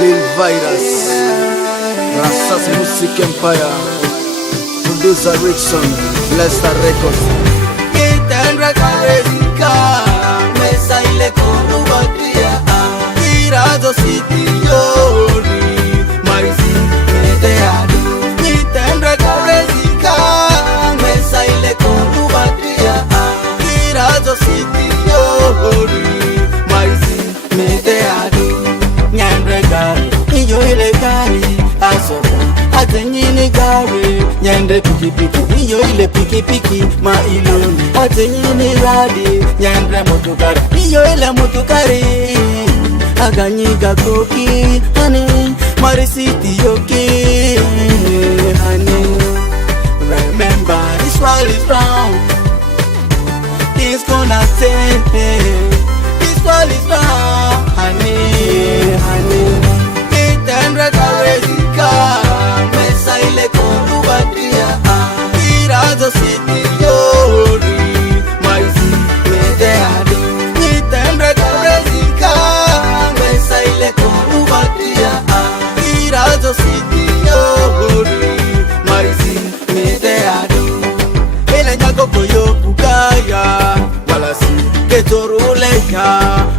Lil Virus, Rassas Music Empire, Producer Rickson, Lester Records. Kitendra karezika, mesa ile kunubatia, Kirazo City yori, Marisi meteadu. Kitendra karezika, mesa ile kunubatia, Kirazo City yori, Marisi meteadu. Nyandre gari, iyo ile gari, asoka atenyini gari. Nyandre pikipiki, iyo ile pikipiki, ma iloni atenyini radi. Nyandre motukari, iyo ile motukari, aganyiga koki, honey, Marisiti yoki, honey. Remember, this world is round, it's gonna take, this world is round, honey, honey. Kitendra karezika, mesa ile kunubatia, Kirazo City yori, Marisi meteadu. Kitendra karezika, mesa ile kunubatia, Kirazo City yori, Marisi meteadu. Ele nyago koyo bugaya, wala si ketoruleya,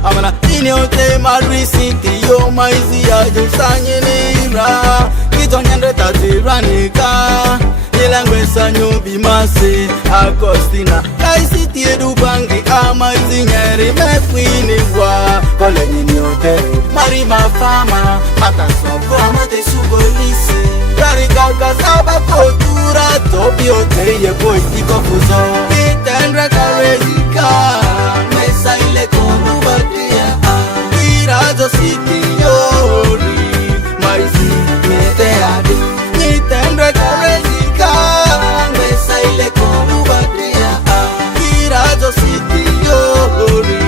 amana ini ote Marisiti yo maizi ya jusanye nira. Kito nyandre tatiranika, ilangwe sanyo bimase Agostina. Kaisiti edubangi amaizi nyeri mekwini wa. Kole nini ote marima fama, mata sobo amate subolise. Dari gaga saba kotura, topi ote ye boy tiko fuzo. Kitendra karezika, mesa ile kunubatia, Kirazo City yori, Marisi meteadu. Kitendra karezika, mesa ile kunubatia, Kirazo City yori,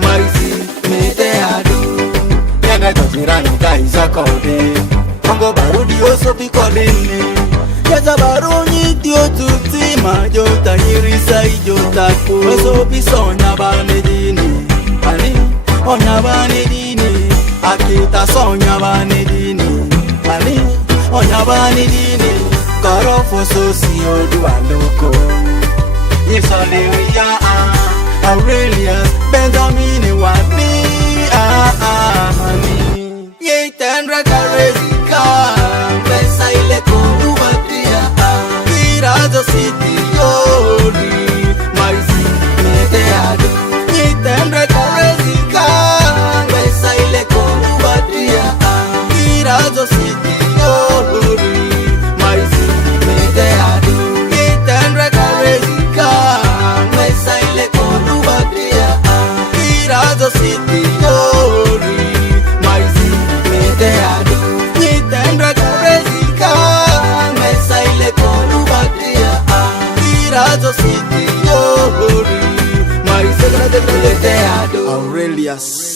Marisi meteadu. Yaga tajirani kaisa kode, Kongo barudi oso pikodini. Yaza baruni dio tutima, jota nyirisa ijota ko. Oso pisonya banedini, ani onya banedini. Akita sonya banedini, ani onya banedini. Karofo sosi odu aloko, Yisole wiya Aurelius Benjamin wani honey. Kitendra karezika, mesa ile kunubatia, Kirazo City yori, Marisi meteadu. Kitendra karezika, mesa ile kunubatia, Kirazo City yori, Marisi meteadu. Kitendra karezika, mesa ile kunubatia, Kirazo City yori, Marisi meteadu. Kitendra karezika, mesa ile kunubatia, Kirazo City yori, Marisi meteadu. Aurelius